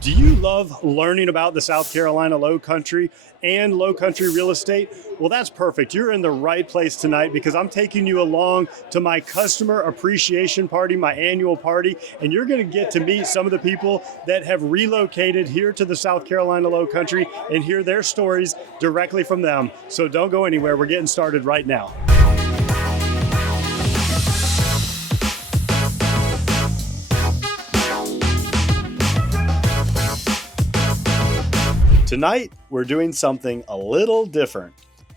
Do you love learning about the South Carolina Lowcountry and Lowcountry real estate? Well, that's perfect. You're in the right place tonight because I'm taking you along to my customer appreciation party, my annual party, and you're going to get to meet some of the people that have relocated here to the South Carolina Lowcountry and hear their stories directly from them. So don't go anywhere. We're getting started right now. Tonight, we're doing something a little different.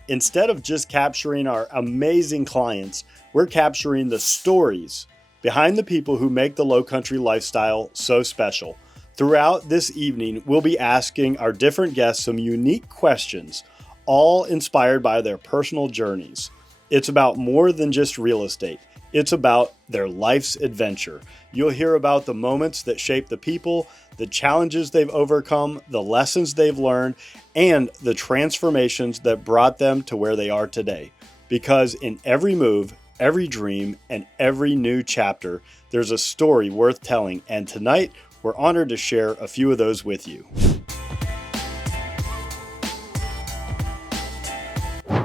Instead of just capturing our amazing clients, we're capturing the stories behind the people who make the Lowcountry lifestyle so special. Throughout this evening, we'll be asking our different guests some unique questions, all inspired by their personal journeys. It's about more than just real estate. It's about their life's adventure. You'll hear about the moments that shape the people, the challenges they've overcome, the lessons they've learned, and the transformations that brought them to where they are today. Because in every move, every dream, and every new chapter, there's a story worth telling. And tonight, we're honored to share a few of those with you.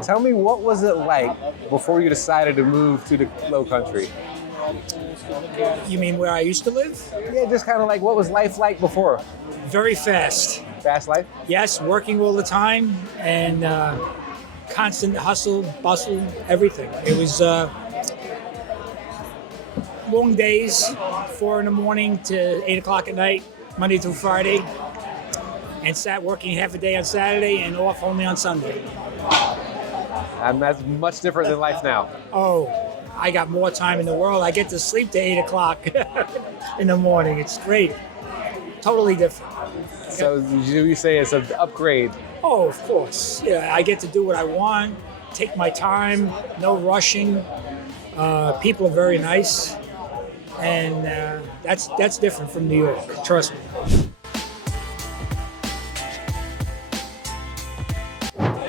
Tell me, what was it like before you decided to move to the Lowcountry? You mean where I used to live? Yeah, just kind of like, what was life like before? Very fast. Fast life? Yes, working all the time and constant hustle, bustle, everything. It was long days, 4 a.m. to 8 o'clock at night, Monday through Friday, and sat working half a day on Saturday and off only on Sunday. And that's much different than life now. Oh, I got more time in the world. I get to sleep to 8 o'clock in the morning. It's great. Totally different. So you say it's an upgrade? Oh, of course. Yeah, I get to do what I want, take my time, no rushing. People are very nice, and that's different from New York. Trust me.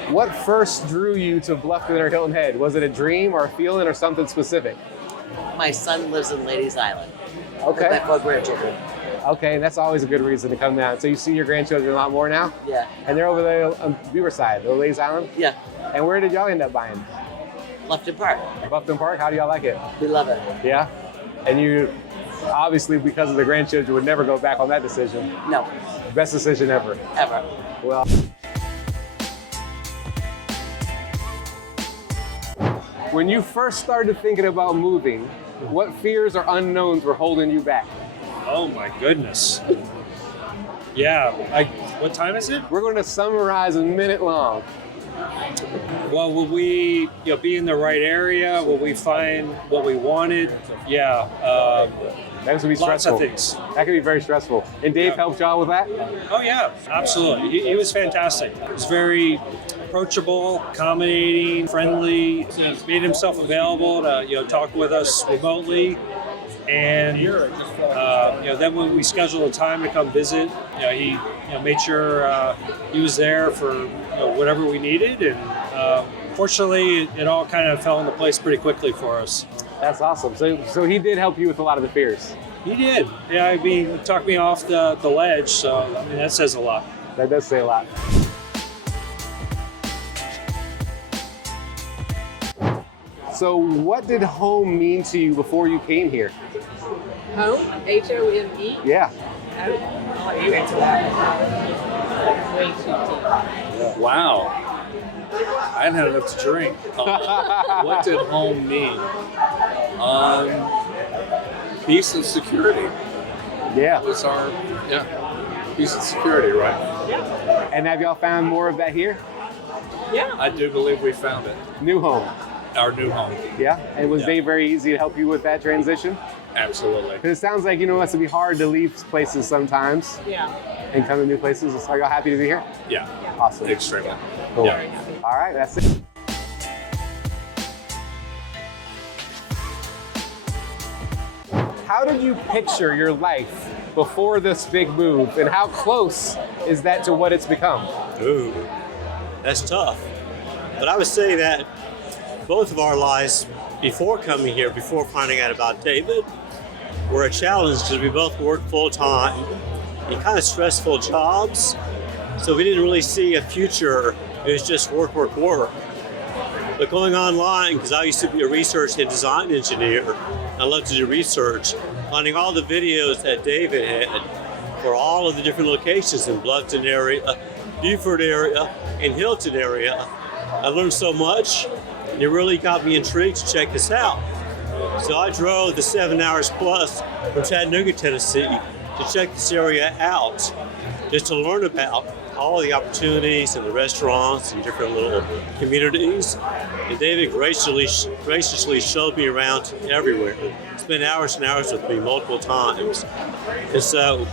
What first drew you to Bluffton or Hilton Head? Was it a dream or a feeling or something specific? My son lives in Ladies Island. Okay. With my 4 grandchildren. Okay, that's always a good reason to come down. So you see your grandchildren a lot more now? Yeah. And they're over there on Beaufort side, the Ladies Island? Yeah. And where did y'all end up buying? Bluffton Park. Bluffton Park? How do y'all like it? We love it. Yeah? And you, obviously because of the grandchildren, would never go back on that decision. No. Best decision ever. Ever. Well, when you first started thinking about moving, what fears or unknowns were holding you back? Oh my goodness. Yeah, what time is it? We're going to summarize a minute long. Well, will we be in the right area? Will we find what we wanted? Yeah. That would be lots stressful. of things. That could be very stressful. And Dave helped y'all with that? Oh yeah, absolutely. He was fantastic. He was very approachable, accommodating, friendly. Made himself available to talk with us remotely. And then when we scheduled a time to come visit, he made sure he was there for whatever we needed. And fortunately, it all kind of fell into place pretty quickly for us. That's awesome. So he did help you with a lot of the fears. He did. Yeah, I mean, talked me off the ledge. So I mean, that says a lot. That does say a lot. So what did home mean to you before you came here? Home? H-O-M-E? Yeah. I'll let you answer that. Way too deep. Wow. I hadn't had enough to drink. What did home mean? Peace and security. Yeah. Was our, peace and security, right? And have y'all found more of that here? Yeah. I do believe we found it. New home. Our new home. Yeah. And was Dave very easy to help you with that transition? Absolutely. Because it sounds like, it has to be hard to leave places sometimes Yeah. and come to new places. Are y'all happy to be here? Yeah. Awesome. Extremely. Cool. Yeah. All right, that's it. How did you picture your life before this big move, and how close is that to what it's become? Ooh, that's tough. But I would say that both of our lives before coming here, before finding out about David, were a challenge because we both worked full time and kind of stressful jobs. So we didn't really see a future. It was just work, work, work. But going online, because I used to be a research and design engineer, I love to do research, finding all the videos that David had for all of the different locations in Bluffton area, Beaufort area, and Hilton area. I learned so much, and it really got me intrigued to check this out. So I drove the 7 hours plus from Chattanooga, Tennessee to check this area out, just to learn about all the opportunities and the restaurants and different little communities. And David graciously showed me around everywhere. Spent hours and hours with me multiple times. And so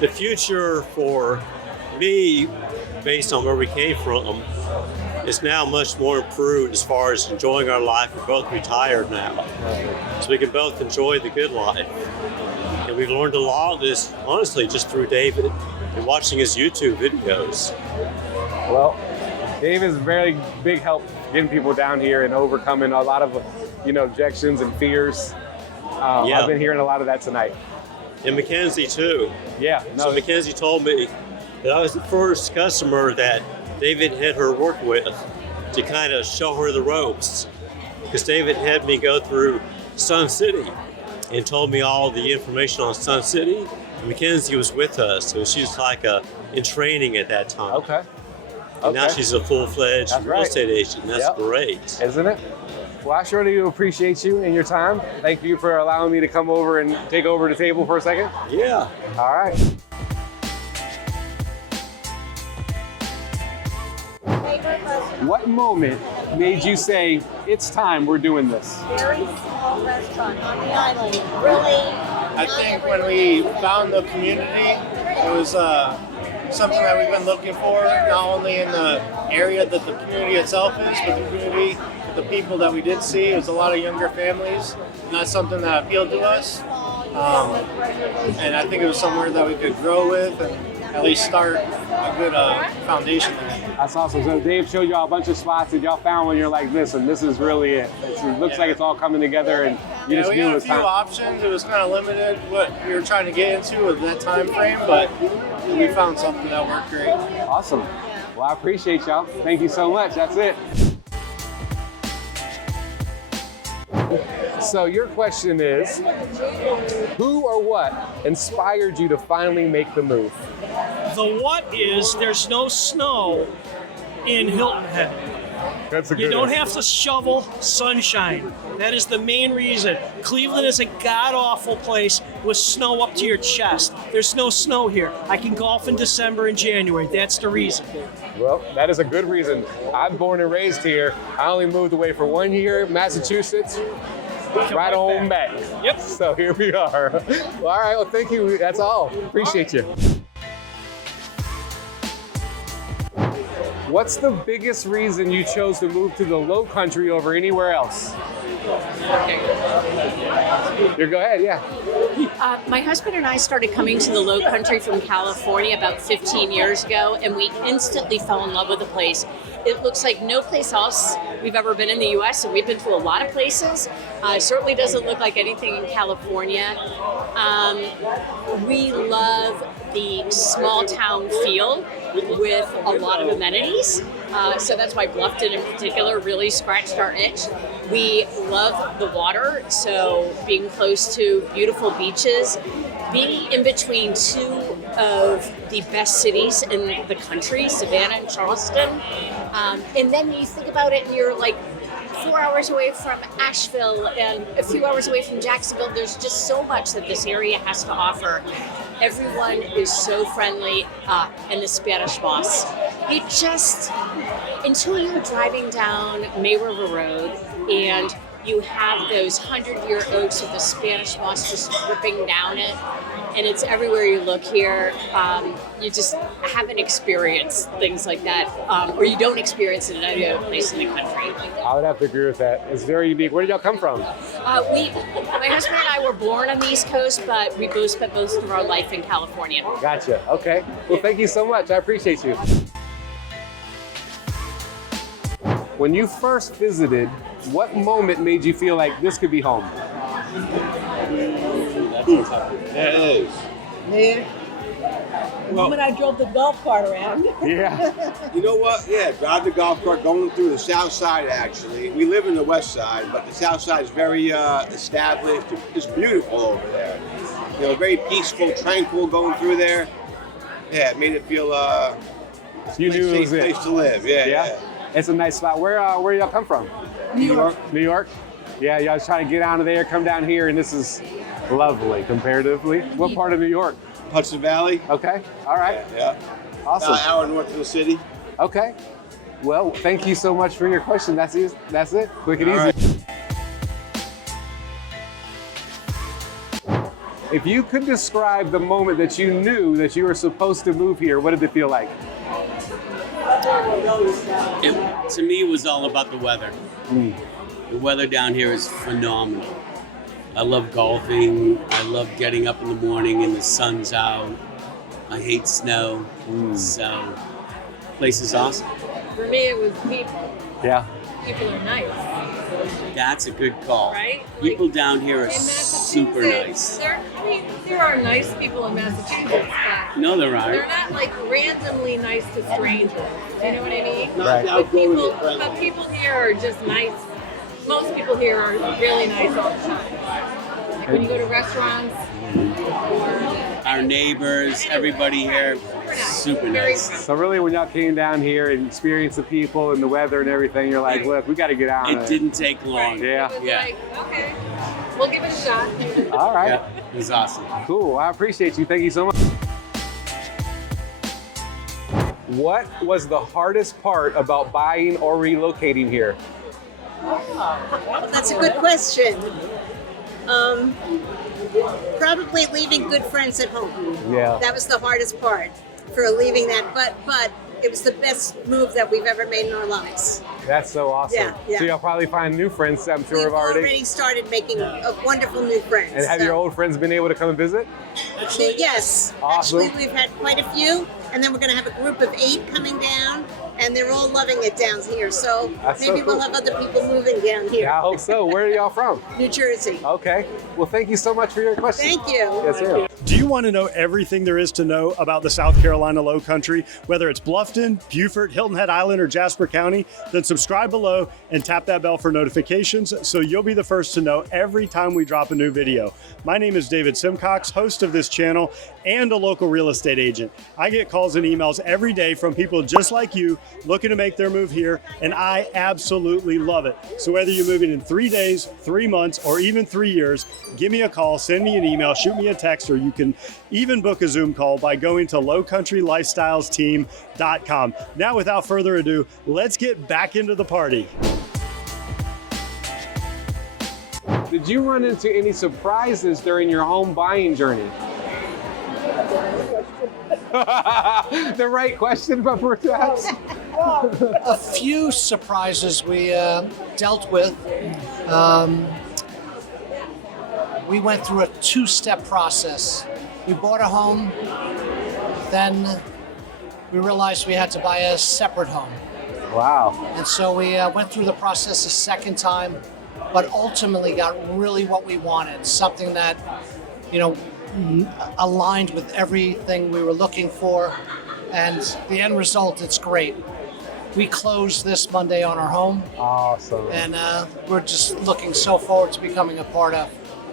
the future for me, based on where we came from, is now much more improved as far as enjoying our life. We're both retired now, so we can both enjoy the good life. And we've learned a lot of this, honestly, just through David and watching his YouTube videos. Well, Dave is a very big help getting people down here and overcoming a lot of, objections and fears. I've been hearing a lot of that tonight. And Mackenzie too. Yeah. No, so Mackenzie told me that I was the first customer that David had her work with to kind of show her the ropes. Because David had me go through Sun City and told me all the information on Sun City. Mackenzie was with us, so she was like in training at that time. Okay. And now she's a full-fledged real estate agent. That's great. Isn't it? Well, I surely do appreciate you and your time. Thank you for allowing me to come over and take over the table for a second. Yeah. All right. What moment made you say, it's time, we're doing this? Very small restaurant on the island. Really? I think when we found the community, it was something that we've been looking for, not only in the area that the community itself is, but the community, the people that we did see. It was a lot of younger families, and that's something that appealed to us. And I think it was somewhere that we could grow with and at least start a good foundation in. That's awesome. So Dave showed y'all a bunch of spots and y'all found one. You're like, listen, this is really it. It looks like it's all coming together, and you just knew it was time. We had a few options. It was kind of limited what we were trying to get into with that time frame, but we found something that worked great. Awesome. Well, I appreciate y'all. Thank you so much. That's it. So your question is, who or what inspired you to finally make the move? The what is, there's no snow in Hilton Head. That's a good You don't answer. have to shovel sunshine. That is the main reason. Cleveland is a god-awful place with snow up to your chest. There's no snow here. I can golf in December and January. That's the reason. Well, that is a good reason. I'm born and raised here. I only moved away for 1 year, Massachusetts. Right on back. Yep. So here we are. Well, all right. Well, thank you. That's all. Appreciate you. What's the biggest reason you chose to move to the Lowcountry over anywhere else? Here, go ahead, yeah. My husband and I started coming to the Lowcountry from California about 15 years ago, and we instantly fell in love with the place. It looks like no place else we've ever been in the U.S., and we've been to a lot of places. It certainly doesn't look like anything in California. We love the small town feel with a lot of amenities. So that's why Bluffton in particular really scratched our itch. We love the water, so being close to beautiful beaches, being in between two of the best cities in the country, Savannah and Charleston. And then you think about it and you're like 4 hours away from Asheville and a few hours away from Jacksonville. There's just so much that this area has to offer. Everyone is so friendly, and the Spanish moss. You just, until you're driving down May River Road and you have those 100-year oaks with the Spanish moss just dripping down it, and it's everywhere you look here. You just haven't experienced things like that, or you don't experience it in any other place in the country. I would have to agree with that. It's very unique. Where did y'all come from? My husband and I were born on the East Coast, but we both spent most of our life in California. Gotcha. Okay. Well, thank you so much. I appreciate you. When you first visited, what moment made you feel like this could be home? It is. Me? The moment I drove the golf cart around. Yeah. You know what? Yeah, drive the golf cart going through the south side, actually. We live in the west side, but the south side is very established. It's beautiful over there. You know, very peaceful, tranquil going through there. Yeah, it made it feel you knew it safe was it. place to live. Yeah. It's a nice spot. Where y'all come from? New York. New York? Yeah, y'all was trying to get out of there, come down here, and this is lovely comparatively. What part of New York? Hudson Valley. Okay, all right. Yeah. Awesome. About an hour north of the city. Okay. Well, thank you so much for your question. That's it. Quick and easy. All right. If you could describe the moment that you knew that you were supposed to move here, what did it feel like? To me, it was all about the weather. The weather down here is phenomenal. I love golfing. I love getting up in the morning and the sun's out. I hate snow. So, place is awesome. For me, it was people. Yeah. People are nice. That's a good call. Right? People down here are super nice. There are nice people in Massachusetts, but No, there aren't. they're not like randomly nice to strangers. Do you know what I mean? Right. But people here are just nice. Most people here are really nice all the time. Like when you go to restaurants, Our neighbors, everybody here, super nice. So really, when y'all came down here and experienced the people and the weather and everything, you're like, look, we got to get out of It it. didn't take long. Yeah. it was like, okay, we'll give it a shot. All right. Yeah, it was awesome. Cool. I appreciate you. Thank you so much. What was the hardest part about buying or relocating here? That's a good question. Probably leaving good friends at home. Yeah. That was the hardest part for leaving that, but it was the best move that we've ever made in our lives. That's so awesome. Yeah. So y'all probably find new friends, I'm sure, We've have already started making wonderful new friends. And have so- your old friends been able to come and visit? Yes. Awesome. Actually, we've had quite a few, and then we're going to have a group of 8 coming down, and they're all loving it down here. So That's maybe so we'll cool. have other people moving down here. Yeah, I hope so. Where are y'all from? New Jersey. Okay. Well, thank you so much for your question. Thank you. Yes, ma'am. Do you want to know everything there is to know about the South Carolina Lowcountry, whether it's Bluffton, Beaufort, Hilton Head Island, or Jasper County? Then subscribe below and tap that bell for notifications so you'll be the first to know every time we drop a new video. My name is David Simcox, host of this channel and a local real estate agent. I get calls and emails every day from people just like you looking to make their move here, and I absolutely love it. So whether you're moving in 3 days, 3 months, or even 3 years, give me a call, send me an email, shoot me a text, or you can even book a Zoom call by going to lowcountrylifestylesteam.com. Now, without further ado, let's get back into the party. Did you run into any surprises during your home buying journey? The right question, but perhaps. A few surprises we dealt with. We went through a 2-step process. We bought a home, then we realized we had to buy a separate home. Wow. And so we went through the process a second time, but ultimately got really what we wanted, something that, aligned with everything we were looking for, and the end result, it's great. We closed this Monday on our home. Awesome. And we're just looking so forward to becoming a part of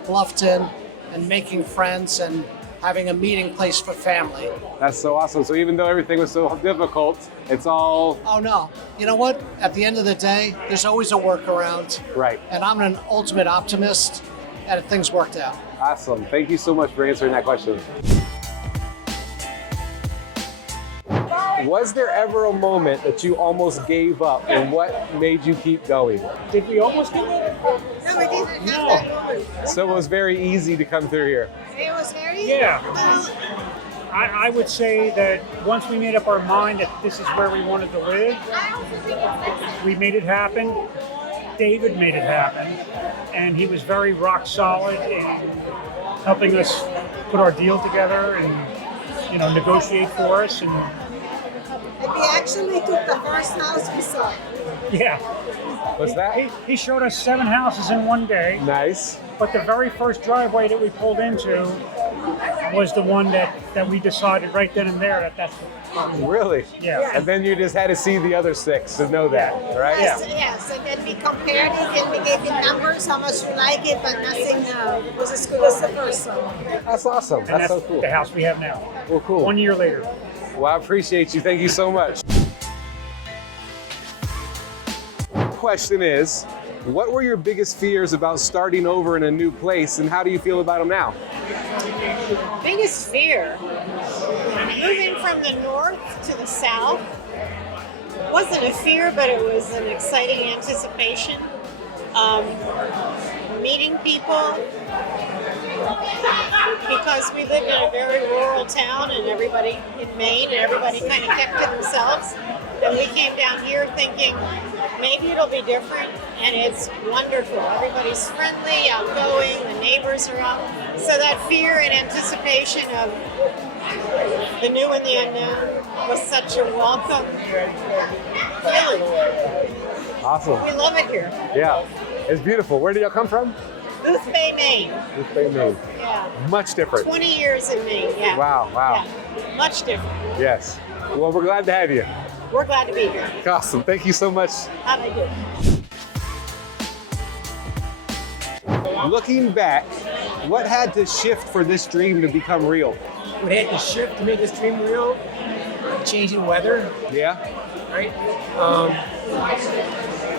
Bluffton and making friends and having a meeting place for family. That's so awesome. So even though everything was so difficult, it's all... Oh no, you know what? At the end of the day, there's always a workaround. Right. And I'm an ultimate optimist, and things worked out. Awesome. Thank you so much for answering that question. Was there ever a moment that you almost gave up, and what made you keep going? Did we almost give it? No, we didn't have No. that moment. So it was very easy to come through here. It was very Yeah. I would say that once we made up our mind that this is where we wanted to live, we made it happen. David made it happen, and he was very rock solid in helping us put our deal together and negotiate for us. And We actually took the first house we saw. yeah, What's that? he showed us 7 houses in one day. Nice. But the very first driveway that we pulled into, was the one that we decided right then and there that's Really? Yeah. And then you just had to see the other 6 to know that, right? Yes, and then we compared it and we gave you numbers, how much you like it, but nothing was as good as the first one. That's awesome. And That's so cool. The house we have now. Well, cool. 1 year later. Well, I appreciate you. Thank you so much. Question is, what were your biggest fears about starting over in a new place, and how do you feel about them now? Biggest fear, moving from the north to the south, wasn't a fear, but it was an exciting anticipation. Meeting people, because we lived in a very rural town and everybody in Maine, and everybody kind of kept to themselves. And we came down here thinking maybe it'll be different, and it's wonderful. Everybody's friendly, outgoing, the neighbors are out. So that fear and anticipation of the new and the unknown was such a welcome feeling. Awesome. We love it here. Yeah, it's beautiful. Where did y'all come from? Booth Bay, Maine. Booth Bay, Maine. Yeah. Much different. 20 years in Maine, yeah. Wow. Yeah. Much different. Yes. Well, we're glad to have you. We're glad to be here. Awesome. Thank you so much. How'd I do? Looking back, what had to shift for this dream to become real? What had to shift to make this dream real? Changing weather. Yeah. Right?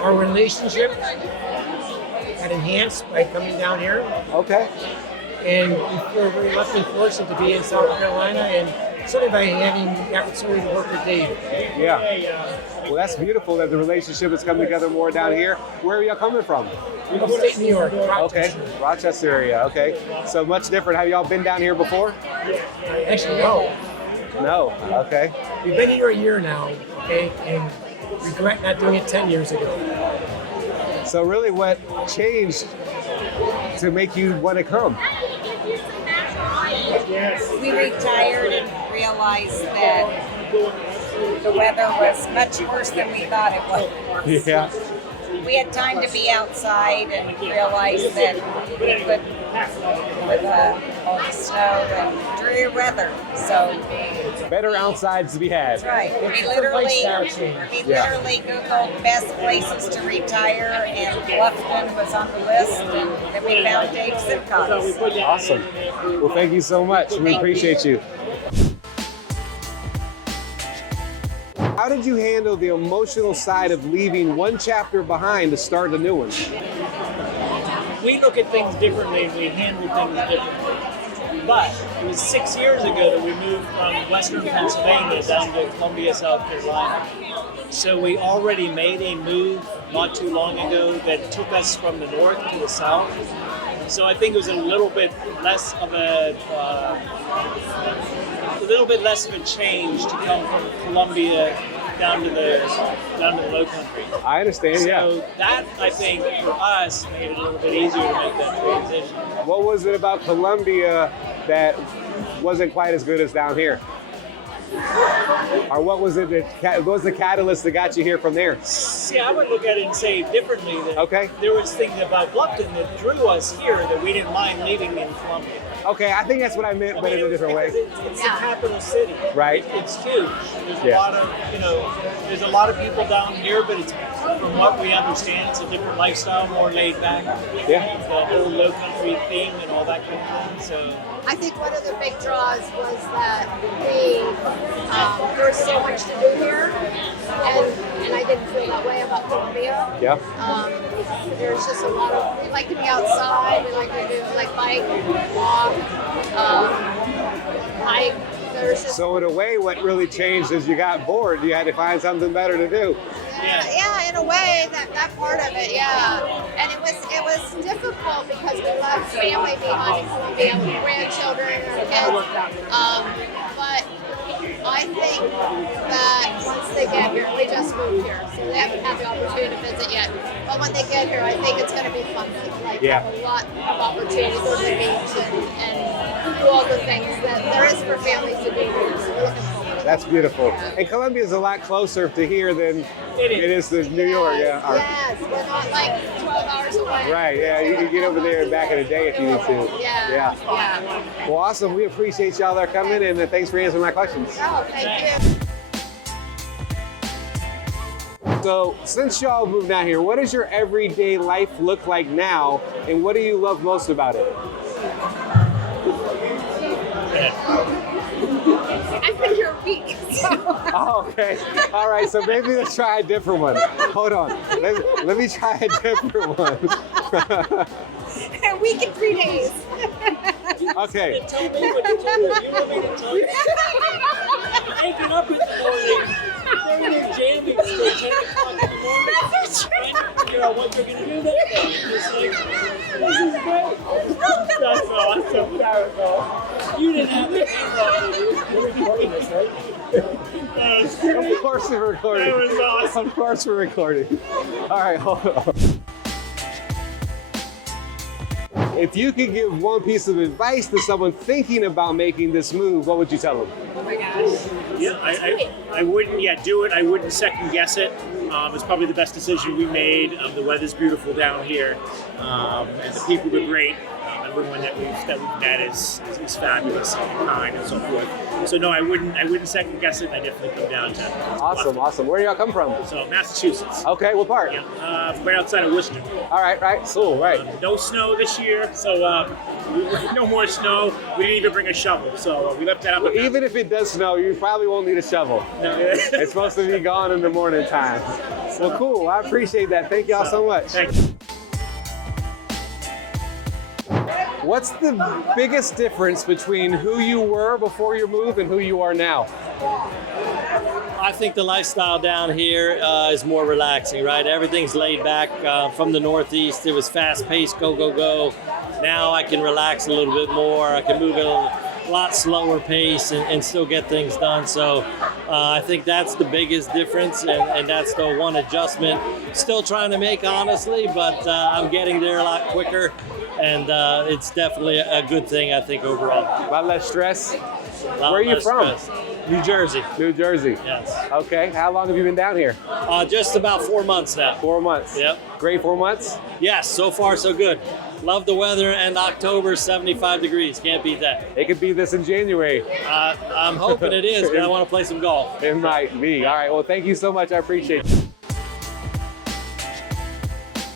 Our relationship got enhanced by coming down here. Okay. And we feel very lucky and fortunate to be in South Carolina, and certainly by having the opportunity to work with Dave. Yeah. Well, that's beautiful that the relationship has come together more down here. Where are y'all coming from? Upstate New York. Okay. Rochester area. Okay. So much different. Have y'all been down here before? Actually, no. No. Okay. We've been here a year now, okay, and regret not doing it 10 years ago. So really what changed to make you want to come? We retired and realized that the weather was much worse than we thought it was. Yeah. We had time to be outside and realized that we could with all the snow and dreary weather. So better outsides to be had. that's right. We literally Googled best places to retire, and Bluffton was on the list, and then we found Dave Simcox. Awesome. Well, thank you so much. We appreciate you. How did you handle the emotional side of leaving one chapter behind to start a new one? We look at things differently and we handle things differently. But it was 6 years ago that we moved from western Pennsylvania down to Columbia, South Carolina. So we already made a move not too long ago that took us from the north to the south. So I think it was a little bit less of a change to come from Columbia down to the Lowcountry. I understand. So that, I think, for us, made it a little bit easier to make that transition. What was it about Columbia that wasn't quite as good as down here? Or what was it what was the catalyst that got you here from there? See, I would look at it and say differently that there was things about Bluffton that drew us here that we didn't mind leaving in Columbia. Okay, I think that's what I meant, but in a different way. It's the capital city. Right. It's huge. There's a lot of, there's a lot of people down here, but it's, from what we understand, it's a different lifestyle, more laid back. Yeah. The whole low country theme and all that kind of thing. So I think one of the big draws was that there's so much to do here, and I didn't feel that way about Columbia. Yeah. There's just a lot of, we like to be outside, we like to do bike, walk, hike. So in a way, what really changed is you got bored. You had to find something better to do. Yeah, in a way, that part of it, yeah. And it was difficult because we left family behind in Columbia with grandchildren and kids. But I think that once they get here, we just moved here, so they haven't had the opportunity to visit yet. But when they get here, I think it's going to be fun. Have a lot of opportunities to go to the beach and do all the things that there is for families to do here. So we're looking forward to it. That's beautiful. And Columbia is a lot closer to here than it is to New York. Yeah. Yes, we're not like 12 hours away. Right, yeah, you can get over there back in a day if you need to. Yeah. Well, awesome. We appreciate y'all that are coming, and thanks for answering my questions. Oh, thank you. So, since y'all moved down here, what does your everyday life look like now, and what do you love most about it? I've been here a week, so. Oh, okay. All right, so maybe let's try a different one. Hold on. Let me try a different one. A week and 3 days. Okay. Tell me what to do. You want me to tell you? Waking up in the morning, they're there jamming till 10 o'clock in the morning. Trying to figure out what they're going to do that day. It's like, this is great. That's awesome. That was awesome. You didn't have to hang We're recording this, right? Of course we're recording. That was awesome. Of course we're recording. All right, hold on. If you could give one piece of advice to someone thinking about making this move, what would you tell them? Oh my gosh. Yeah, I wouldn't do it. I wouldn't second guess it. It's probably the best decision we made. The weather's beautiful down here, and the people are great. Everyone that we've met is fabulous and kind and so forth. So no, I wouldn't second guess it. I definitely come down to. Awesome. Where do y'all come from? So Massachusetts. Okay, what part? Yeah, right outside of Worcester. All right, cool, right. No snow this year, so no more snow. We didn't even bring a shovel, so we left that up. Even if it does snow, you probably won't need a shovel. No. It's supposed to be gone in the morning time. Well, cool. I appreciate that. Thank y'all so much. Thank you. What's the biggest difference between who you were before your move and who you are now? I think the lifestyle down here is more relaxing, right? Everything's laid back. From the Northeast, it was fast-paced, go, go, go. Now I can relax a little bit more. I can move at a lot slower pace and still get things done. So I think that's the biggest difference, and that's the one adjustment. Still trying to make, honestly, but I'm getting there a lot quicker. And it's definitely a good thing, I think, overall. A lot less stress? Where are you from? Stress. New Jersey. New Jersey. Yes. Okay. How long have you been down here? Just about 4 months now. 4 months. Yep. Great 4 months? Yes, so far so good. Love the weather, and October, 75 degrees. Can't beat that. It could be this in January. I'm hoping it is, but I want to play some golf. It might be. All right. Well, thank you so much. I appreciate it.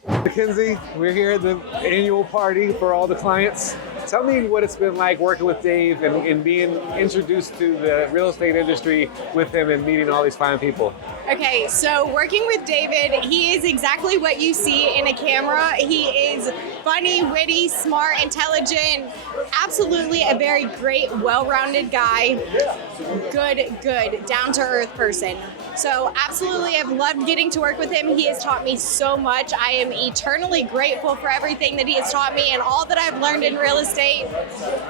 Mackenzie, we're here at the annual party for all the clients. Tell me what it's been like working with Dave and being introduced to the real estate industry with him and meeting all these fine people. Okay, so working with David, he is exactly what you see in a camera. He is funny, witty, smart, intelligent, absolutely a very great, well-rounded guy. Good, down-to-earth person. So absolutely, I've loved getting to work with him. He has taught me so much. I am eternally grateful for everything that he has taught me and all that I've learned in real estate.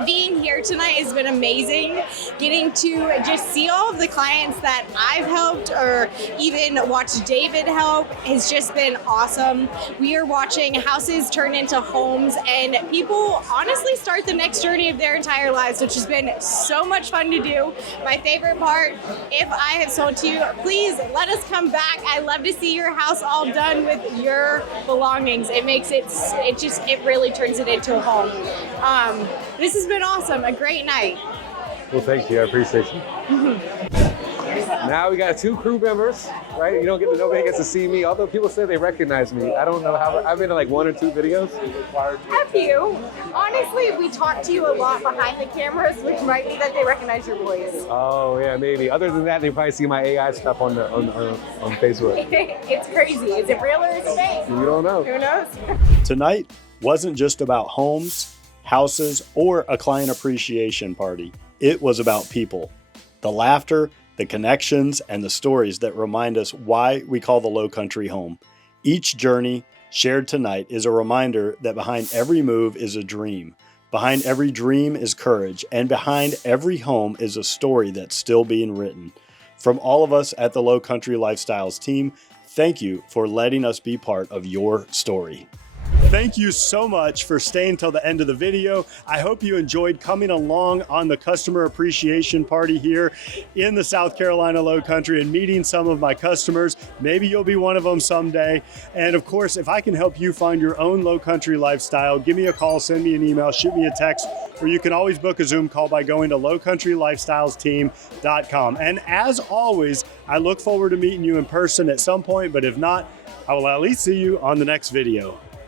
Being here tonight has been amazing. Getting to just see all of the clients that I've helped or even watch David help has just been awesome. We are watching houses turn into homes and people honestly start the next journey of their entire lives, which has been so much fun to do. My favorite part, if I have sold to you, please let us come back. I love to see your house all done with your belongings. It makes it really turns it into a home. This has been awesome, a great night. Well, thank you. I appreciate you. Now we got 2 crew members, right? Nobody gets to see me, although people say they recognize me. I don't know how, I've been in like 1 or 2 videos. Have you? Honestly, we talk to you a lot behind the cameras, which might be that they recognize your voice. Oh yeah, maybe. Other than that, they probably see my AI stuff on Facebook. It's crazy. Is it real or is it fake? You don't know. Who knows? Tonight wasn't just about homes, houses, or a client appreciation party. It was about people. The laughter, the connections, and the stories that remind us why we call the Lowcountry home. Each journey shared tonight is a reminder that behind every move is a dream. Behind every dream is courage, and behind every home is a story that's still being written. From all of us at the Lowcountry Lifestyles team, thank you for letting us be part of your story. Thank you so much for staying till the end of the video. I hope you enjoyed coming along on the customer appreciation party here in the South Carolina Lowcountry and meeting some of my customers. Maybe you'll be one of them someday. And of course, if I can help you find your own Lowcountry lifestyle, give me a call, send me an email, shoot me a text, or you can always book a Zoom call by going to lowcountrylifestylesteam.com. And as always, I look forward to meeting you in person at some point, but if not, I will at least see you on the next video.